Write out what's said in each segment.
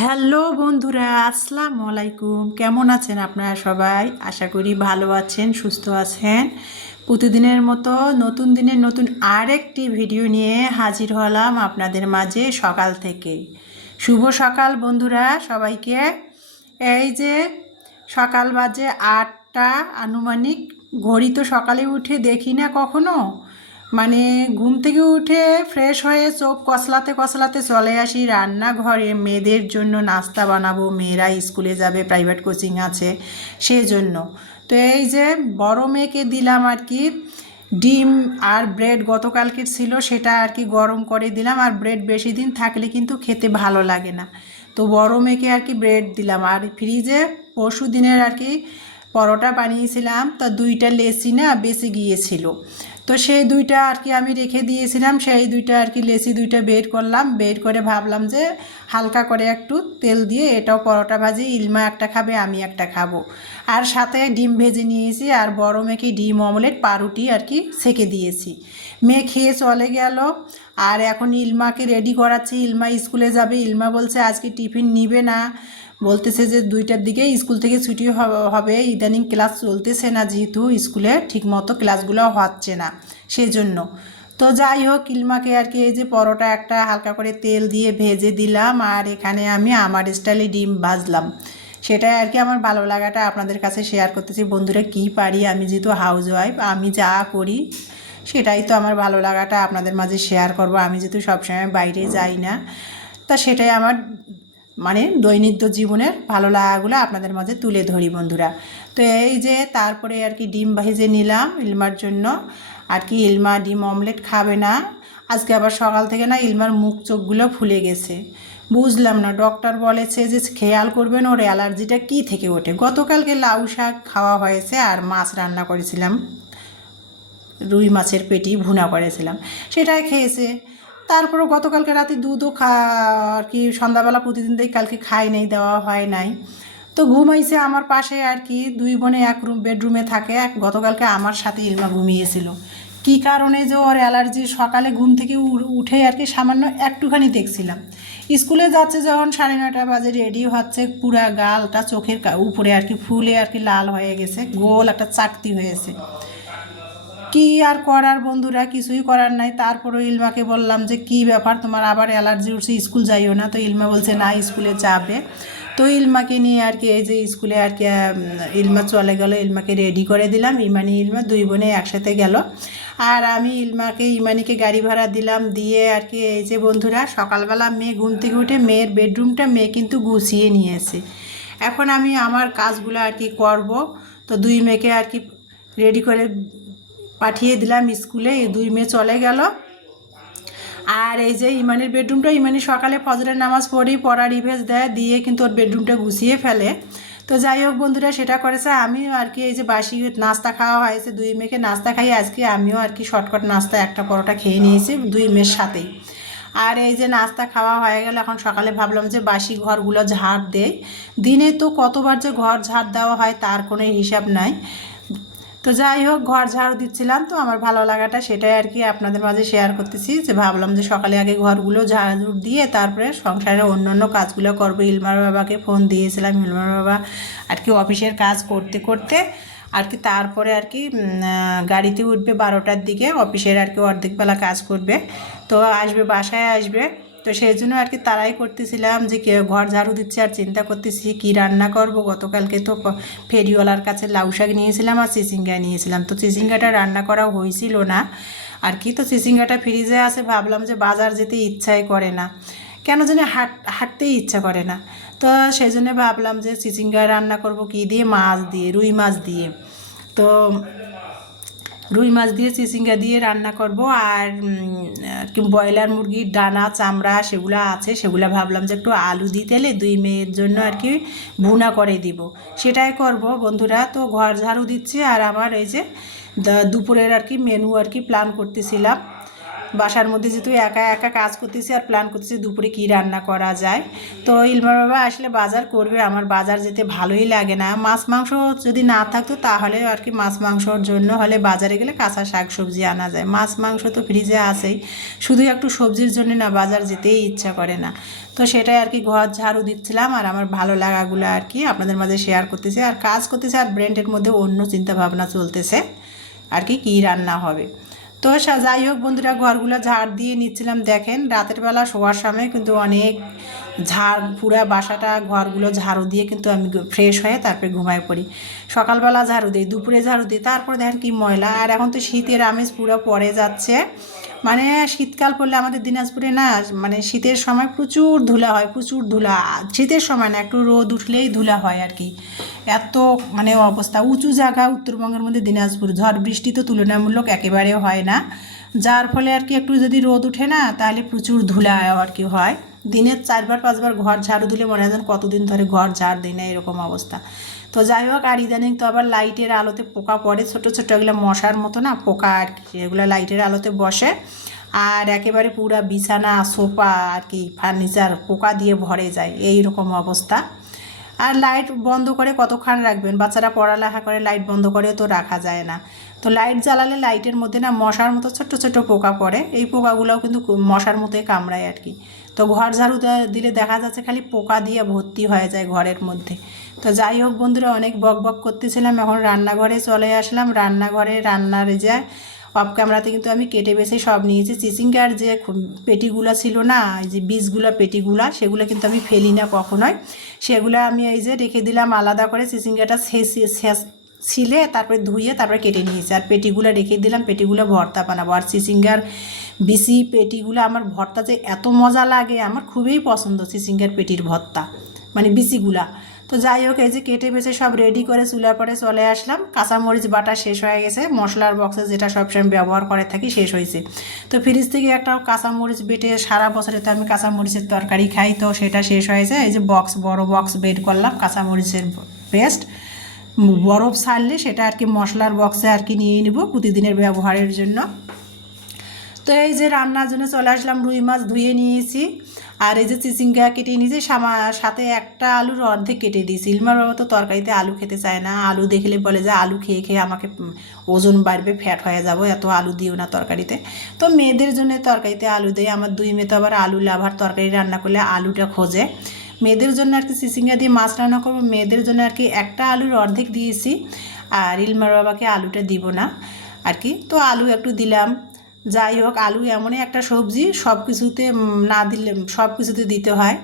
Hello বন্ধুরা, আসসালামু আলাইকুম। কেমন আছেন আপনারা সবাই? আশা করি ভালো আছেন, সুস্থ আছেন। প্রতিদিনের মতো নতুন দিনের নতুন আরেকটি ভিডিও নিয়ে হাজির হলাম আপনাদের মাঝে সকাল থেকে। শুভ সকাল বন্ধুরা সবাইকে। এই যে সকাল বাজে 8টা আনুমানিক। ঘড়ি তো সকালে উঠে দেখি না কখনো, মানে ঘুম থেকে উঠে ফ্রেশ হয়ে চোখ কসলাতে কসলাতে চলে আসি রান্নাঘরে। মেয়েদের জন্য নাস্তা বানাবো, মেয়েরা স্কুলে যাবে, প্রাইভেট কোচিং আছে সেজন্য। তো এই যে বড় মেয়েকে দিলাম আর কি ডিম আর ব্রেড, গতকালকের ছিল সেটা আর কি গরম করে দিলাম। আর ব্রেড বেশি দিন থাকলে কিন্তু খেতে ভালো লাগে না, তো বড় মেয়েকে আর কি ব্রেড দিলাম। আর ফ্রিজে পরশু দিনের আর কি পরোটা বানিয়েছিলাম, তা 2টা লেচি না বেঁচে গিয়েছিল, তো সেই 2টা আর কি আমি রেখে দিয়েছিলাম। সেই 2টা আর কি লেচি 2টা বের করলাম, বের করে ভাবলাম যে হালকা করে একটু তেল দিয়ে এটাও পরোটা ভাজি, ইলমা একটা খাবে, আমি একটা খাবো। আর সাথে ডিম ভেজে নিয়েছি, আর বড় মেয়েকে ডিম অমলেট পাউরুটি আর কি সেঁকে দিয়েছি। মেয়ে খেয়ে চলে গেল। আর এখন ইলমাকে রেডি করাচ্ছি, ইলমা স্কুলে যাবে। ইলমা বলছে আজকে টিফিন নিবে না, বলতেছে যে 2টার দিকে স্কুল থেকে ছুটি হবে। ইদানিং ক্লাস চলতেছে না, যেহেতু স্কুলে ঠিকমতো ক্লাসগুলো হচ্ছে না সেই জন্য। তো যাই হোক, ইলমাকে আর কি এই যে পরোটা একটা হালকা করে তেল দিয়ে ভেজে দিলাম, আর এখানে আমি আমার স্টাইলে ডিম ভাজলাম। সেটাই আর কি আমার ভালো লাগাটা আপনাদের কাছে শেয়ার করতেছি বন্ধুরা। কি পারি আমি, যেহেতু হাউস ওয়াইফ, আমি যা করি সেটাই তো আমার ভালো লাগাটা আপনাদের মাঝে শেয়ার করব। আমি যেহেতু সবসময় বাইরে যাই না, তা সেটাই আমার মানে দৈনিক জীবনের ভালো লাগাগুলো আপনাদের মাঝে তুলে ধরি বন্ধুরা। তো এই যে তারপরে আর কি ডিম ভেজে নিলাম ইলমার জন্য। আর কি ইলমা ডিম অমলেট খাবে না আজকে, আবার সকাল থেকে না ইলমার মুখ চোখগুলো ফুলে গেছে। বুঝলাম না, ডক্টর বলেছে যে খেয়াল করবেন ওর অ্যালার্জিটা কী থেকে ওঠে। গতকালকে লাউ শাক খাওয়া হয়েছে, আর মাছ রান্না করেছিলাম, রুই মাছের পেটি ভুনা করেছিলাম, সেটাই খেয়েছে। তারপরে গতকালকে রাতে দুধও আর কি সন্ধ্যাবেলা প্রতিদিন থেকে কালকে খাই নাই, দেওয়া হয় নাই। তো ঘুমাইছে আমার পাশে আর কি, 2 বোনে এক বেডরুমে থাকে। গতকালকে আমার সাথে ইলমা ঘুমিয়েছিল। কী কারণে যে ওর অ্যালার্জি, সকালে ঘুম থেকে উঠে আর কি সামান্য একটুখানি দেখছিলাম। স্কুলে যাচ্ছে যখন 9:30 বাজে, রেডি হচ্ছে, পুরা গালটা চোখের উপরে আর কি ফুলে আর কি লাল হয়ে গেছে, গোল একটা চাকতি হয়েছে। কি আর করার বন্ধুরা, কিছুই করার নাই। তারপরে ইলমাকে বললাম যে কি ব্যাপার তোমার, আবার অ্যালার্জি উঠছে, স্কুল যাইও না। তো ইলমা বলছে না স্কুলে যাবে। তো ইলমাকে নিয়ে আর কি এই যে স্কুলে আর কি ইলমা চলে গেল। ইলমাকে রেডি করে দিলাম, ইমানি ইলমা 2 বোনে একসাথে গেল। আর আমি ইমানিকে গাড়ি ভাড়া দিলাম, দিয়ে আর কি এই যে বন্ধুরা সকালবেলা মেয়ে ঘুম থেকে উঠে মেয়ের বেডরুমটা মেয়ে কিন্তু গুছিয়ে নিয়েছে। এখন আমি আমার কাজগুলো আর কি করব। তো 2 মেয়েকে আর কি রেডি করে পাঠিয়ে দিলাম স্কুলে, এই 2 মেয়ে চলে গেল। আর এই যে ইমানের বেডরুমটা, ইমানি সকালে ফজরের নামাজ পড়েই পড়া রিভেজ দেয়, দিয়ে কিন্তু ওর বেডরুমটা গুছিয়ে ফেলে। তো যাই হোক বন্ধুরা, সেটা করেছে। আমি আর কি এই যে বাসি নাস্তা খাওয়া হয়েছে, 2 মেয়েকে নাস্তা খাই, আজকে আমিও আর কি শর্টকাট নাস্তা একটা পরোটা খেয়ে নিয়েছি 2 মেয়ের সাথেই। আর এই যে নাস্তা খাওয়া হয়ে গেল, এখন সকালে ভাবলাম যে বাসি ঘরগুলো ঝাড় দেই। দিনে তো কতবার যে ঘর ঝাড় দেওয়া হয় তার কোনো হিসাব নাই। তো যাই হোক, ঘর ঝাড়ু দিচ্ছিলাম, তো আমার ভালো লাগাটা সেটাই আর কি আপনাদের মাঝে শেয়ার করতেছি, যে ভাবলাম যে সকালে আগে ঘরগুলো ঝাড়ু দিয়ে তারপরে সংসারের অন্যান্য কাজগুলো করবো। ইলমার বাবাকে ফোন দিয়েছিলাম, ইলমার বাবা আর কি অফিসের কাজ করতে করতে আর কি তারপরে আর কি গাড়িতে উঠবে 12টার দিকে, অফিসের আর কি অর্ধেক বেলা কাজ করবে, তো আসবে, বাসায় আসবে। তো সেই জন্য আর কি তাড়াই করতেছিলাম, যে ঘর ঝাড়ু দিচ্ছি আর চিন্তা করতেছি কি রান্না করব। গতকালকে তো ফেরিওয়ালার কাছে লাউ শাক নিয়েছিলাম আর চিচিঙ্গা নিয়েছিলাম, তো চিচিঙ্গাটা রান্না করা হয়েছিল না আর কি। তো চিচিঙ্গাটা ফ্রিজে আছে, ভাবলাম যে বাজার যেতে ইচ্ছাই করে না, কেন জানি হাঁটতেই ইচ্ছা করে না। তো সেই জন্য ভাবলাম যে চিচিঙ্গা রান্না করব কি দিয়ে, মাছ দিয়ে, রুই মাছ দিয়ে। তো রুই মাছ দিয়ে চিচিঙ্গা দিয়ে রান্না করব। আর কি ব্রয়লার মুরগির ডানা চামড়া সেগুলো আছে, সেগুলো ভাবলাম যে একটু আলু দিয়ে তেলে 2 মেয়ের জন্য আর কি ভুনা করে দিব, সেটাই করব বন্ধুরা। তো ঘর ঝাড়ু দিচ্ছি, আর আমার এই যে দুপুরের আর কি মেনু আর কি প্ল্যান করতেছিলাম। বাসার মধ্যে যেহেতু একা একা কাজ করতেছি আর প্ল্যান করতেছি দুপুরে কি রান্না করা যায়। তো ইলমার বাবা আসলে বাজার করবে, আমার বাজার যেতে ভালোই লাগে না। মাছ মাংস যদি না থাকতো তাহলে আর কি মাছ মাংসর জন্য হলে বাজারে গেলে কাঁচা শাক সবজি আনা যায়, মাছ মাংস তো ফ্রিজে আছেই, শুধু একটু সবজির জন্য না বাজার যেতেই ইচ্ছা করে না। তো সেটাই আর কি ঘর ঝাড়ু দিচ্ছিলাম আর আমার ভালো লাগাগুলো আর কি আপনাদের মাঝে শেয়ার করতেছি আর কাজ করতেছে, আর ব্রেন্ডের মধ্যে অন্য চিন্তা ভাবনা চলতেছে আর কি কী রান্না হবে। তো যাই হোক বন্ধুরা, ঘরগুলো ঝাড় দিয়ে নিচ্ছিলাম। দেখেন রাতের বেলা শোয়ার সময় কিন্তু অনেক ঝাড়, পুরা বাসাটা ঘরগুলো ঝাড়ু দিয়ে কিন্তু আমি ফ্রেশ হয়ে তারপরে ঘুমায় পড়ি। সকালবেলা ঝাড়ু দিই, দুপুরে ঝাড়ু দিই, তারপরে দেখেন কি ময়লা। আর এখন তো শীতের আমেজ পুরো পড়ে যাচ্ছে, মানে শীতকাল পড়লে আমাদের দিনাজপুরে না, মানে শীতের সময় প্রচুর ধুলা হয়, প্রচুর ধুলা। শীতের সময় না, একটু রোদ উঠলেই ধুলা হয় আর কি, এত মানে অবস্থা। উঁচু জায়গা উত্তরবঙ্গের মধ্যে দিনাজপুর, ঝড় বৃষ্টি তো তুলনামূলক একেবারে হয় না, যার ফলে আর কি একটু যদি রোদ উঠে না তাহলে প্রচুর ধুলা আর কি হয়। দিনের 4বার 5বার ঘর ঝাড়ু দিলে মনে হয় যেন কতদিন ধরে ঘর ঝাড় দিই না, এরকম অবস্থা। তো যাই হোক, আর ইদানিং তো আবার লাইটের আলোতে পোকা পড়ে, ছোটো ছোটো এগুলো মশার মতো না পোকা আর কি, এগুলো লাইটের আলোতে বসে আর একেবারে পুরা বিছানা সোফা আর কি ফার্নিচার পোকা দিয়ে ভরে যায়, এই রকম অবস্থা। আর লাইট বন্ধ করে কতক্ষণ রাখবেন, বাচ্চারা পড়ালেখা করে লাইট বন্ধ করে তো রাখা যায় না। তো লাইট জ্বালালে লাইটের মধ্যে না মশার মতো ছোট্ট ছোট্ট পোকা পড়ে, এই পোকাগুলোও কিন্তু মশার মতোই কামড়ায় আর কি। তো ঘর ঝাড়ু দিলে দেখা যাচ্ছে খালি পোকা দিয়ে ভর্তি হয়ে যায় ঘরের মধ্যে। তো যাই হোক বন্ধুরা, অনেক বক বক করতেছিলাম, এখন রান্নাঘরে চলে আসলাম। রান্নাঘরে রান্নার যে অফ ক্যামেরাতে কিন্তু আমি কেটে বেছে সব নিয়েছি। চিচিঙ্গার যে পেটিগুলো ছিল না, এই যে বীজগুলো পেটিগুলা, সেগুলো কিন্তু আমি ফেলি না কখনোই, সেগুলো আমি এই যে রেখে দিলাম আলাদা করে। চিচিঙ্গাটা ছিলে তারপরে ধুয়ে তারপরে কেটে নিয়েছি, আর পেটিগুলো রেখে দিলাম, পেটিগুলো ভর্তা বানাবো। আর চিচিঙ্গার বিসি পেটিগুলো আমার ভর্তা যে এত মজা লাগে, আমার খুবই পছন্দ চিচিঙ্গার পেটির ভর্তা, মানে বিসিগুলা। তো যাই হোক, এই যে কেটে বেছে সব রেডি করে চুলার পরে চলে আসলাম। কাঁচামরিচ বাটা শেষ হয়ে গেছে, মশলার বক্সে যেটা সবসময় ব্যবহার করে থাকি শেষ হয়েছে। তো ফ্রিজ থেকে একটা কাঁচামরিচ বেটে, সারা বছরে তো আমি কাঁচামরিচের তরকারি খাই, তো সেটা শেষ হয়েছে। এই যে বড় বক্স বের করলাম কাঁচামরিচের পেস্ট, বরফ ছাড়লে সেটা আর কি মশলার বক্সে আর কি নিয়ে নেব প্রতিদিনের ব্যবহারের জন্য। তো এই যে রান্নার জন্য চলে আসলাম, রুই মাছ ধুয়ে নিয়েছি আর এই যে চিচিঙ্গা কেটে নিয়েছি, সাথে একটা আলুর অর্ধেক কেটে দিয়েছি। ইলমার বাবা তো তরকারিতে আলু খেতে চায় না, আলু দেখলে বলে যে আলু খেয়ে খেয়ে আমাকে ওজন বাড়বে, ফ্যাট হয়ে যাব, এত আলু দিও না তরকারিতে। তো মেয়েদের জন্য তরকারিতে আলু দেয়, আমার দুই মেয়ে তো আবার আলু লাভার, তরকারি রান্না করলে আলুটা খোঁজে। মেয়েদের জন্য আর কি চিচিঙ্গা দিয়ে মাছ রান্না করবো, মেয়েদের জন্য আর কি একটা আলুর অর্ধেক দিয়েছি, আর ইলমার বাবাকে আলুটা দিব না আর কি, তো আলু একটু দিলাম। যাই হোক, আলু এমনই একটা সবজি, সব কিছুতে না দিলে সব কিছুতে দিতে হয়।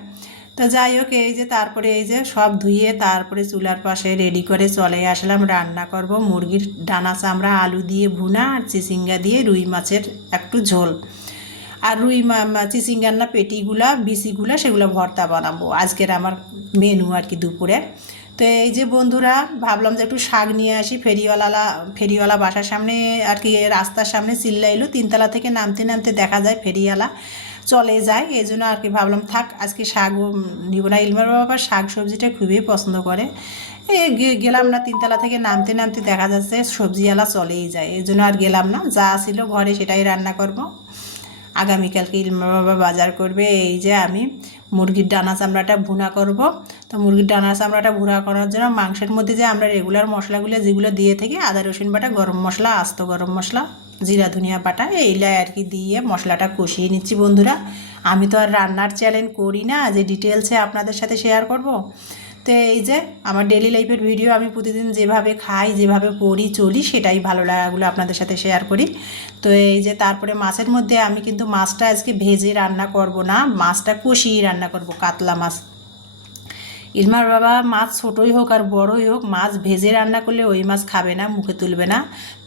তো যাই হোক, এই যে তারপরে এই যে সব ধুয়ে তারপরে চুলার পাশে রেডি করে চলে আসলাম, রান্না করব মুরগির ডানা চামড়া আলু দিয়ে ভুনা আর চিচিঙ্গা দিয়ে রুই মাছের একটু ঝোল। আর চিচিঙ্গার না পেটিগুলা বিসিগুলা সেগুলো ভর্তা বানাবো আজকের আমার মেনু আর কি দুপুরে। তো এই যে বন্ধুরা, ভাবলাম যে একটু শাক নিয়ে আসি। ফেরিওয়ালা বাসার সামনে আর কি, রাস্তার সামনে চিল্লাইলো, 3তলা থেকে নামতে নামতে দেখা যায় ফেরিওয়ালা চলে যায়, এই জন্য আর কি ভাবলাম থাক আজকে শাক নিব না। ইলমার বাবা শাক সবজিটা খুবই পছন্দ করে। গেলাম না, 3তলা থেকে নামতে নামতে দেখা যাচ্ছে সবজিওয়ালা চলেই যায়, এই জন্য আর গেলাম না, যা ছিল ঘরে সেটাই রান্না করব। আগামীকালকে ইলমার বাবা বাজার করবে। এই যে আমি মুরগির ডানা চামড়াটা ভুনা করব। তো মুরগির ডানা চামড়াটা ভুনা করার জন্য মাংসের মধ্যে যে আমরা রেগুলার মশলাগুলো যেগুলো দিয়ে থাকি, আদা রসুন বাটা, গরম মশলা, আস্ত গরম মশলা, জিরা ধনিয়া বাটা, এইগুলাই আর কি দিয়ে মশলাটা কষিয়ে নিচ্ছি। বন্ধুরা, আমি তো আর রান্নার চ্যানেল করি না যে ডিটেলসে আপনাদের সাথে শেয়ার করব। তো এই যে আমার ডেলি লাইফের ভিডিও, আমি প্রতিদিন যেভাবে খাই, যেভাবে পড়ি চলি, সেটাই ভালো লাগাগুলো আপনাদের সাথে শেয়ার করি। তো এই যে তারপরে মাছের মধ্যে আমি কিন্তু মাছটা আজকে ভেজে রান্না করব না, মাছটা কষিয়ে রান্না করব, কাতলা মাছ। ইলমার বাবা মাছ ছোটোই হোক আর বড়ই হোক, মাছ ভেজে রান্না করলে ওই মাছ খাবে না, মুখে তুলবে না,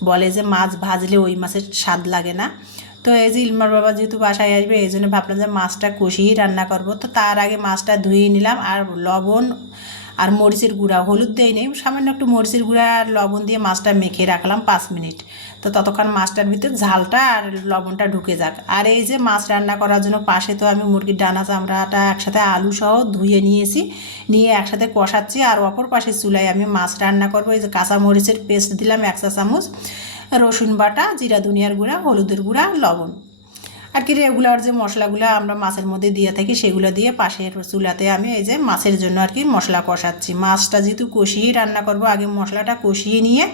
বলে যে মাছ ভাজলে ওই মাছের স্বাদ লাগে না। তো এই যে ইলমার বাবা যেহেতু বাসায় আসবে, এই জন্য ভাবলাম যে মাছটা কষিয়েই রান্না করব। তো তার আগে মাছটা ধুয়ে নিলাম, আর লবণ আর মরিচের গুঁড়া, হলুদ দেই নেই, সামান্য একটু মরিচের গুঁড়া আর লবণ দিয়ে মাছটা মেখে রাখলাম 5 মিনিট। তো ততক্ষণ মাছটার ভিতর ঝালটা আর লবণটা ঢুকে যাক। আর এই যে মাছ রান্না করার জন্য পাশে তো আমি মুরগির ডানা চামড়াটা একসাথে আলু সহ ধুয়ে নিয়েছি, নিয়ে একসাথে কষাচ্ছি। আর অপর পাশে চুলায় আমি মাছ রান্না করবো। এই যে কাঁচা মরিচের পেস্ট দিলাম 1 চা চামচ, রসুন বাটা, জিরা ধনিয়ার গুঁড়া, হলুদের গুঁড়া, লবণ, আর কি রেগুলার যে মশলাগুলো আমরা মাছের মধ্যে দিয়ে থাকি সেগুলো দিয়ে পাশের চুলাতে আমি এই যে মাছের জন্য আর কি মশলা কষাচ্ছি। মাছটা যেহেতু কষিয়েই রান্না করব, আগে মশলাটা কষিয়ে নিয়ে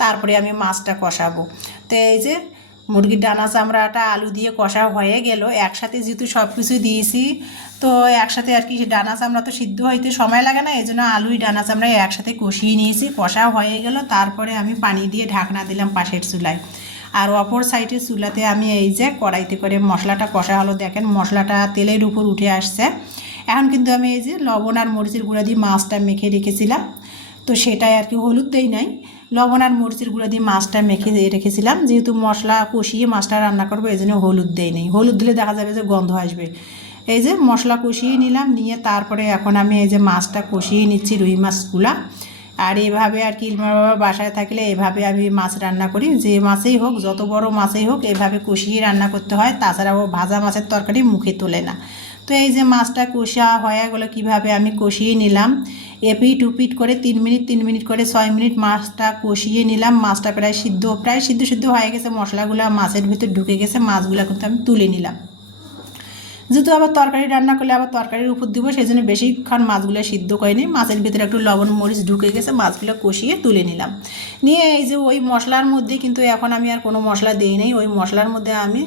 তারপরে আমি মাছটা কষাবো। তো এই যে মুরগির ডানা চামড়াটা আলু দিয়ে কষা হয়ে গেল, একসাথে যেহেতু সব কিছু দিয়েছি তো একসাথে আর কি ডানা চামড়া তো সিদ্ধ হইতে সময় লাগে না, এই জন্য আলুই ডানা চামড়া একসাথে কষিয়ে নিয়েছি। কষা হয়ে গেল, তারপরে আমি পানি দিয়ে ঢাকনা দিলাম পাশের চুলায়। আর অপর সাইডের চুলাতে আমি এই যে কড়াইতে করে মশলাটা কষা হলো, দেখেন মশলাটা তেলের উপর উঠে আসছে। এখন কিন্তু আমি এই যে লবণ আর মরিচের গুঁড়া দিয়ে মাছটা মেখে রেখেছিলাম, তো সেটাই আর কি হলুদ দেই নাই, লবণ আর মরিচের গুঁড়া দিয়ে মাছটা মেখে রেখেছিলাম। যেহেতু মশলা কষিয়ে মাছটা রান্না করবো এই জন্য হলুদ দেই নেই, হলুদ দিলে দেখা যাবে যে গন্ধ আসবে। এই যে মশলা কষিয়ে নিলাম, নিয়ে তারপরে এখন আমি এই যে মাছটা কষিয়ে নিচ্ছি, রুই মাছগুলা। আর এইভাবে আর কি ইলমার বাবা বাসায় থাকলে এভাবে আমি মাছ রান্না করি, যে মাছেই হোক যত বড় মাছেই হোক এভাবে কষিয়ে রান্না করতে হয়, তাছাড়াও ভাজা মাছের তরকারি মুখে তোলে না। তো এই যে মাছটা কষা হয়ে গেলো, কীভাবে আমি কষিয়ে নিলাম এপিট উপিট করে 3 মিনিট করে 6 মিনিট মাছটা কষিয়ে নিলাম। মাছটা প্রায় সিদ্ধ হয়ে গেছে, মশলাগুলো মাছের ভিতর ঢুকে গেছে, মাছগুলো কিন্তু আমি তুলে নিলাম। যেহেতু আবার তরকারি রান্না করলে আবার তরকারির উপর দিব, সেই জন্য বেশিক্ষণ মাছগুলো সিদ্ধ করিনি, মাছের ভিতরে একটু লবণ মরিচ ঢুকে গেছে, মাছগুলো কষিয়ে তুলে নিলাম। নিয়ে এই যে ওই মশলার মধ্যে কিন্তু এখন আমি আর কোনো মশলা দিই নেই, ওই মশলার মধ্যে আমি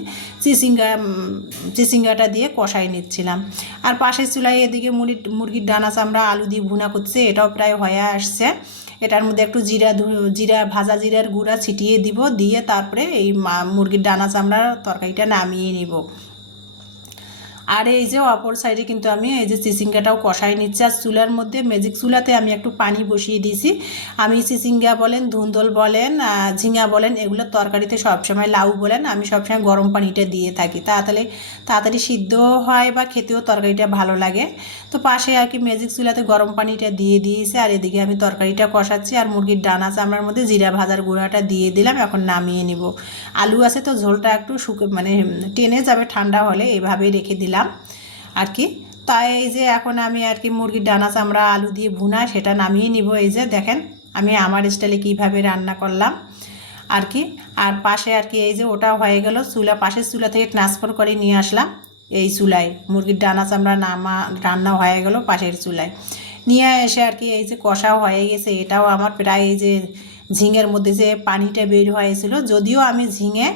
চিচিঙ্গাটা দিয়ে কষাই নিচ্ছিলাম। আর পাশের চুলায় এদিকে মুরগির ডানা চামড়া আলু দিয়ে ভুনা করছে, এটাও প্রায় হয়ে আসছে। এটার মধ্যে একটু ভাজা জিরার গুঁড়া ছিটিয়ে দিব, দিয়ে তারপরে এই মুরগির ডানা চামড়ার তরকারিটা নামিয়ে নিব। আর এই যে অপর সাইডে কিন্তু আমি এই যে চিচিঙ্গাটাও কষাই নিচ্ছি। আর চুলার মধ্যে ম্যাজিক চুলাতে আমি একটু পানি বসিয়ে দিয়েছি। আমি চিচিঙ্গা বলেন, ধুন্দল বলেন, ঝিঙা বলেন, এগুলো তরকারিতে সবসময়, লাউ বলেন, আমি সবসময় গরম পানিটা দিয়ে থাকি, তাড়াতাড়ি সিদ্ধ হয় বা খেতেও তরকারিটা ভালো লাগে। তো পাশে আর কি ম্যাজিক চুলাতে গরম পানিটা দিয়ে দিয়েছে, আর এদিকে আমি তরকারিটা কষাচ্ছি। আর মুরগির ডানা চামড়ার মধ্যে জিরা ভাজার গুঁড়াটা দিয়ে দিলাম, এখন নামিয়ে নিব। আলু আছে তো ঝোলটা একটু টেনে যাবে, ঠান্ডা হলে এভাবেই রেখে দিলাম আর কি। তাই এই যে এখন আমি আর কি মুরগির ডানা চামড়া আলু দিয়ে ভুনা সেটা নামিয়ে নিব। এই যে দেখেন আমি আমার স্টাইলে কীভাবে রান্না করলাম আর কি। আর পাশে আর কি এই যে ওটা হয়ে গেল, পাশের চুলা থেকে ট্রান্সফার করে নিয়ে আসলাম এই চুলায়, মুরগির ডানা চামড়া রান্না হয়ে গেল পাশের চুলায়। নিয়ে এসে আর কি এই যে কষাও হয়ে গেছে, এটাও আমার প্রায় এই যে ঝিঙের মধ্যে যে পানিটা বের হয়েছিল, যদিও আমি ঝিঙে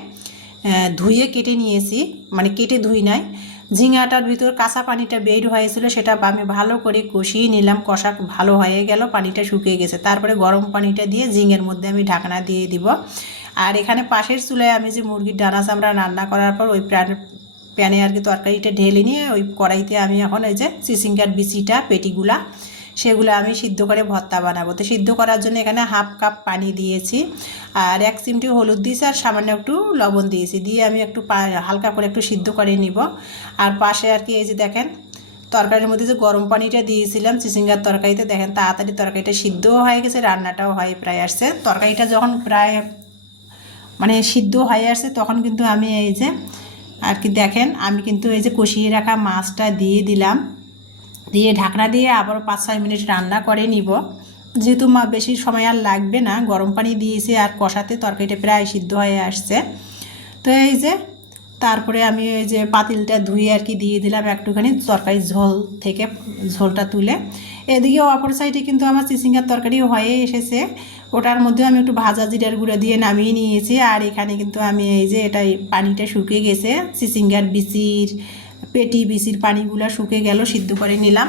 ধুয়ে কেটে নিয়েছি, মানে কেটে ধুই নাই, ঝিঙাটার ভিতর কাঁচা পানিটা বের হয়েছিল, সেটা আমি ভালো করে কষিয়ে নিলাম। কষা ভালো হয়ে গেল, পানিটা শুকিয়ে গেছে, তারপরে গরম পানিটা দিয়ে ঝিঙের মধ্যে আমি ঢাকনা দিয়ে দিব। আর এখানে পাশের চুলায় আমি যে মুরগির ডানা চামড়া রান্না করার পর ওই প্যানে আর কি তরকারিটা ঢেলে নিয়ে ওই কড়াইতে আমি এখন ওই যে চিচিঙ্গার বিচিটা পেটিগুলা সেগুলো আমি সিদ্ধ করে ভর্তা বানাবো। তো সিদ্ধ করার জন্য এখানে হাফ কাপ পানি দিয়েছি, আর 1 চিমটি হলুদ দিয়েছি, আর সামান্য একটু লবণ দিয়েছি, দিয়ে আমি একটু হালকা করে একটু সিদ্ধ করে নিব। আর পাশে আর কি এই যে দেখেন তরকারির মধ্যে যে গরম পানিটা দিয়েছিলাম চিচিঙ্গার তরকারিতে, দেখেন তাড়াতাড়ি তরকারিটা সিদ্ধও হয়ে গেছে, রান্নাটাও হয়ে প্রায় আসছে। তরকারিটা যখন প্রায় মানে সিদ্ধ হয়ে আসছে তখন কিন্তু আমি এই যে আর কি দেখেন আমি কিন্তু এই যে কষিয়ে রাখা মাছটা দিয়ে দিলাম, দিয়ে ঢাকনা দিয়ে আবার 5-6 মিনিট রান্না করে নিব। যেহেতু বেশি সময় আর লাগবে না, গরম পানি দিয়েছি আর কষাতে তরকারিটা প্রায় সিদ্ধ হয়ে আসছে। তো এই যে তারপরে আমি ওই যে পাতিলটা ধুয়ে আর কি দিয়ে দিলাম একটুখানি তরকারির ঝোল থেকে ঝোলটা তুলে। এদিকে অপর সাইডে কিন্তু আমার চিচিঙ্গার তরকারি হয়ে এসেছে, ওটার মধ্যে আমি একটু ভাজা জিরার গুঁড়ো দিয়ে নামিয়ে নিয়েছি। আর এখানে কিন্তু আমি এই যে এটাই পানিটা শুকিয়ে গেছে, চিচিঙ্গার বিচির পানিগুলো শুকে গেল, সিদ্ধ করে নিলাম।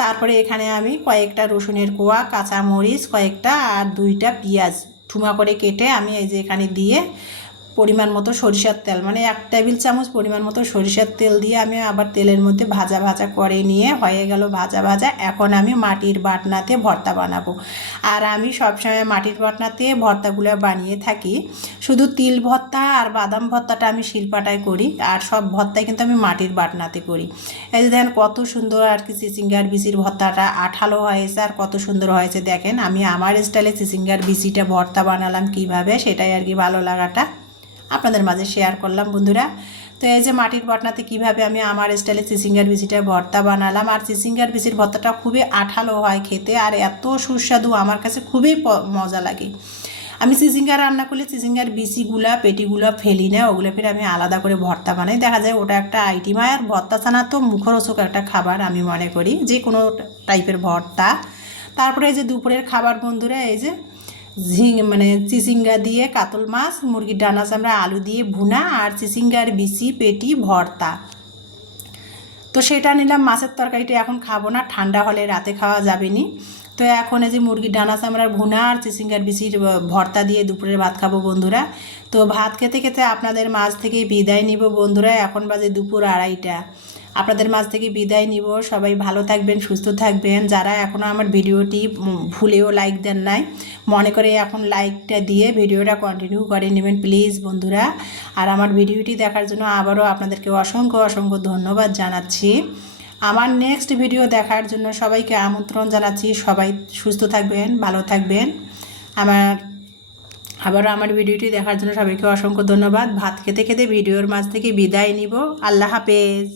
তারপরে এখানে আমি কয়েকটা রসুনের কোয়া, কাঁচামরিচ কয়েকটা আর 2টা পেঁয়াজ ঠুমা করে কেটে আমি এই যে এখানে দিয়ে পরিমাণ মতো সরিষার তেল, মানে 1 টেবিল চামচ পরিমাণ মতো সরিষার তেল দিয়ে আমি আবার তেলের মধ্যে ভাজা করে নিয়ে হয়ে গেল ভাজা। এখন আমি মাটির বাটনাতে ভর্তা বানাবো। আর আমি সবসময় মাটির বাটনাতে ভর্তাগুলো বানিয়ে থাকি, শুধু তিল ভর্তা আর বাদাম ভর্তাটা আমি শিলপাটায় করি, আর সব ভর্তাই কিন্তু আমি মাটির বাটনাতে করি। এই যে দেখেন কত সুন্দর আর কি চিচিঙ্গার বিচির ভর্তাটা আঠালো হয়েছে, আর কত সুন্দর হয়েছে দেখেন। আমি আমার স্টাইলে চিচিঙ্গার বিচিটা ভর্তা বানালাম কিভাবে, সেটাই আর কি ভালো লাগাটা আপনাদের মাঝে শেয়ার করলাম বন্ধুরা। তো এই যে মাটির বাটনাতে কিভাবে আমি আমার স্টাইলে চিচিঙ্গার বিচিটা ভর্তা বানালাম। আর চিচিঙ্গার বিচির ভর্তাটা খুবই আঠালো হয় খেতে, আর এত সুস্বাদু, আমার কাছে খুবই মজা লাগে। আমি চিচিঙ্গা রান্না করলে চিচিঙ্গার বিচিগুলা পেটিগুলা ফেলি না, ওগুলো ফের আমি আলাদা করে ভর্তা বানাই। দেখা যায় ওটা একটা আইটেম হয়। আর ভর্তা ছানা তো মুখরোচক একটা খাবার আমি মনে করি, যে কোনো টাইপের ভর্তা। তারপরে এই যে দুপুরের খাবার বন্ধুরা, এই যে মানে চিচিঙ্গা দিয়ে কাতল মাছ, মুরগির ডানা চামড়া, আলু দিয়ে ভুনা, আর চিচিঙ্গার বিচি পেটি ভর্তা। তো সেটা নিলাম। মাছের তরকারিটা এখন খাবো না, ঠান্ডা হলে রাতে খাওয়া যাবে নি। তো এখন এই যে মুরগির ডানা চামড়ার ভুনা আর চিচিঙ্গার বিচির ভর্তা দিয়ে দুপুরের ভাত খাবো বন্ধুরা। তো ভাত খেতে খেতে আপনাদের মাঝ থেকে বিদায় নিব বন্ধুরা। এখন বাজে দুপুর 2:30। আপনাদের মাঝ থেকে বিদায় নিব। সবাই ভালো থাকবেন, সুস্থ থাকবেন। যারা এখনও আমার ভিডিওটি ভুলেও লাইক দেন নাই, মনে করে এখন লাইকটা দিয়ে ভিডিওটা কন্টিনিউ করে নেবেন প্লিজ বন্ধুরা। আর আমার ভিডিওটি দেখার জন্য আবারও আপনাদেরকে অসংখ্য অসংখ্য ধন্যবাদ জানাচ্ছি। আমার নেক্সট ভিডিও দেখার জন্য সবাইকে আমন্ত্রণ জানাচ্ছি। সবাই সুস্থ থাকবেন, ভালো থাকবেন। আবারও আমার ভিডিওটি দেখার জন্য সবাইকে অসংখ্য ধন্যবাদ। ভাত খেতে খেতে ভিডিওর মাঝ থেকে বিদায় নিব। আল্লাহ হাফেজ।